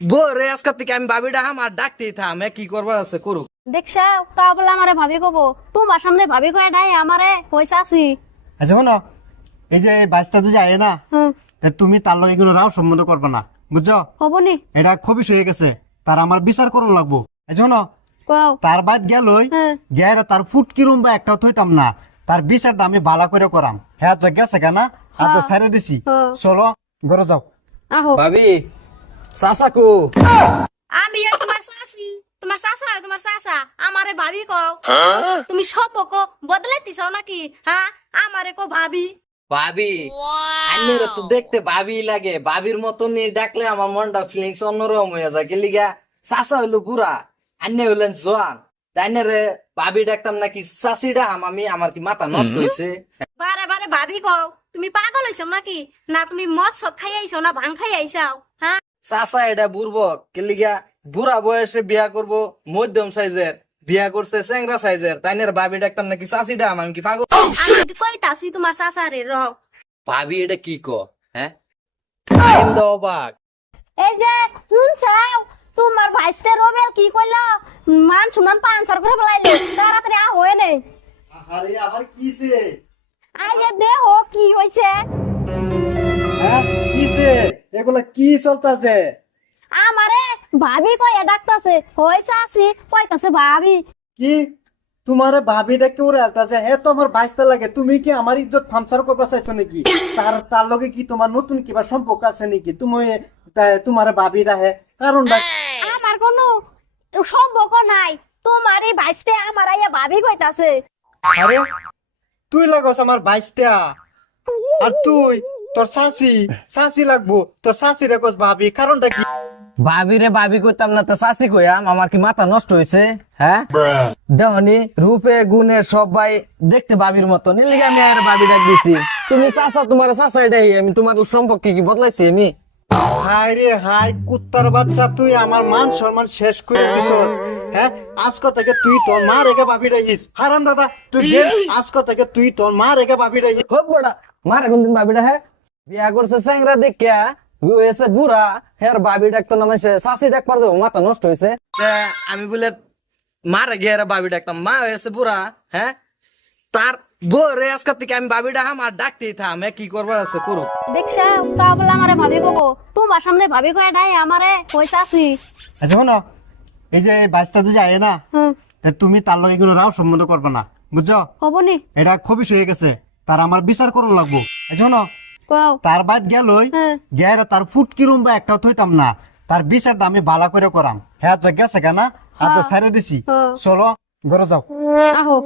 বোরে আজকে থেকে আমি ভাবিটা আমার ডাকতেই থাম কি করবার আছে করুক। দেখছে তা বলে আমারে ভাবি কব তোমার সামনে ভাবি কয়ে নাই আমারে পয়সা আছি। আচ্ছা শোনো, এই যে বাইশটা তো যায় না, তা তুমি তার লগে কোনো রাও সম্বন্ধ করবে না, বুঝছো? হবনি এটা খুবই হয়ে গেছে, তার আমার বিচার করুন লাগবো। আচ্ছা শোনো, কও তার বাদ গেলই গেলে তার ফুট কিরম বা একটাও থইতাম না, তার বিচারটা আমি ভালো করে করাম। হ্যাঁ তো গেছে কেনা আর তো ছেড়ে দিছি, চলো ঘরে যাও। আহো ভাবি চাচাকু আমি হই তোমার চাচি, তোমার চাচা হয় তোমার চাচা, আমারে ভাবি কও। তুমি সম্পর্ক বদলাইতেছ নাকি? হ্যাঁ আমারে কো ভাবি। ভাবি আন্নের তো দেখতে ভাবি লাগে, ভাবির মতন ডাকলে আমার মনটা ফিলিংস অন্যরকম হয়ে যায়। কি লিগা চাচা হইলো বুড়া, আন্নে হইলেন জোয়ান, তাইনারে ভাবি ডাকতাম নাকি চাচি ডাম আমি? আমার কি মাথা নষ্ট হয়েছে? বারে বারে ভাবি কও, তুমি পাগল হইছ নাকি? না তুমি মদ সদ খাই আইছো না ভাং খাই আইছাও? হ্যাঁ চাচা এটা বুড়বক। কি লিগা বুড়া বয়সে বিয়া করব, মধ্যম সাইজের বিয়া করছে চেংরা সাইজের, তাইনারে ভাবি ডাকতাম নাকি চাচি ডাম? আমি কি পাগল? আমি কইতাছি তোমার চাচারে রও। ভাবি এটা কি ক? হ্যাঁ টাইম দাও বাক। এই যে শুনছাও তোমার ভাইস্তে রবেল কি কইলো? মান শুনান পাঁচশো করে বলাইলো, তাড়াতাড়ি আ হয়ে নেই। আরে আবার কিছে? আইয়ে দেহ কি হইছে? হ্যাঁ কিছে? এগুলা কি চলতেছে? আমারে ভাবি কইয়া ডাকতাছে, হইছে আছি কইতাছে ভাবি। কি তোমারে ভাবিটা কেউ আলতাছে? হ্যাঁ তো আমার বাইশটা লাগে, তুমি কি আমার ইজ্জত ফামসার করবা চাইছো নাকি? তার তার লগে কি তোমার নতুন কিবা সম্পর্ক আছে নাকি? তুমি তোমার ভাবিটা হে কারণটা? আমার কোনো সম্পর্ক নাই, তোমারই ভাইস্তে আমার আইয়া ভাবি কইতাছে। আরে তুই লাগস আমার বাইশটা, আর তুই তোর শাশি শাশি লাগবো, তোর শাশি রে কস ভাবি, কারণটা কি? ভাবি রে ভাবি কইতাম না তো চাচি কইয়াম? আমার কি মাথা নষ্ট হয়েছে? হ্যাঁ দেহনি রূপে গুণে সবাই দেখতে ভাবির মতন, এর লিগে আমি আর ভাবি ডাক দিছি। তুমি চাচা, তোমার চাচা এটাই, আমি তোমার সম্পর্কে কি বদলাইছি আমি? হাই রে হাই, কুত্তার বাচ্চা, তুই আমার মান সম্মান শেষ করে দিছস। হ্যাঁ আজকে থেকে তুই তোর মা রেখে ভাবি রাখিস। হারাম দাদা তুই আজকে থেকে তুই তোর মা রেখে ভাবি রাখিস। হোক বড়া মারে কোনদিন ভাবিটা হ্যাঁ বিয়া করছে চেংরা দেখিয়া হয়েছে বুড়া, হের ভাবি ডাকতো না মানে চাচি ডাক পারতো, মাথা নষ্ট হয়েছে। আমি বলে মারে গিয়ে ভাবি ডাকতাম, মা হয়েছে বুড়া। হ্যাঁ তার বোরে আজকে থেকে আমি ভাবিটা আমার ডাকতেই থাম কি করবার আছে করুক। দেখছে তা বলে আমারে ভাবি কব তোমার সামনে ভাবি কয়ে নাই আমারে পয়সা আছি। আচ্ছা শোনো, এই যে বাইশটা তো যায় না, তা তুমি তার লগে কোনো রাও সম্বন্ধ করবে না, বুঝছো? হবনি এটা খুবই হয়ে গেছে, তার আমার বিচার করুন লাগবো। আচ্ছা শোনো, কও তার বাদ গেলই গেলে তার ফুট কিরম বা একটাও থইতাম না, তার বিচারটা আমি ভালো করে করাম। হ্যাঁ তো গেছে কেনা আর তো ছেড়ে দিছি, চলো ঘরে যাও। আহো।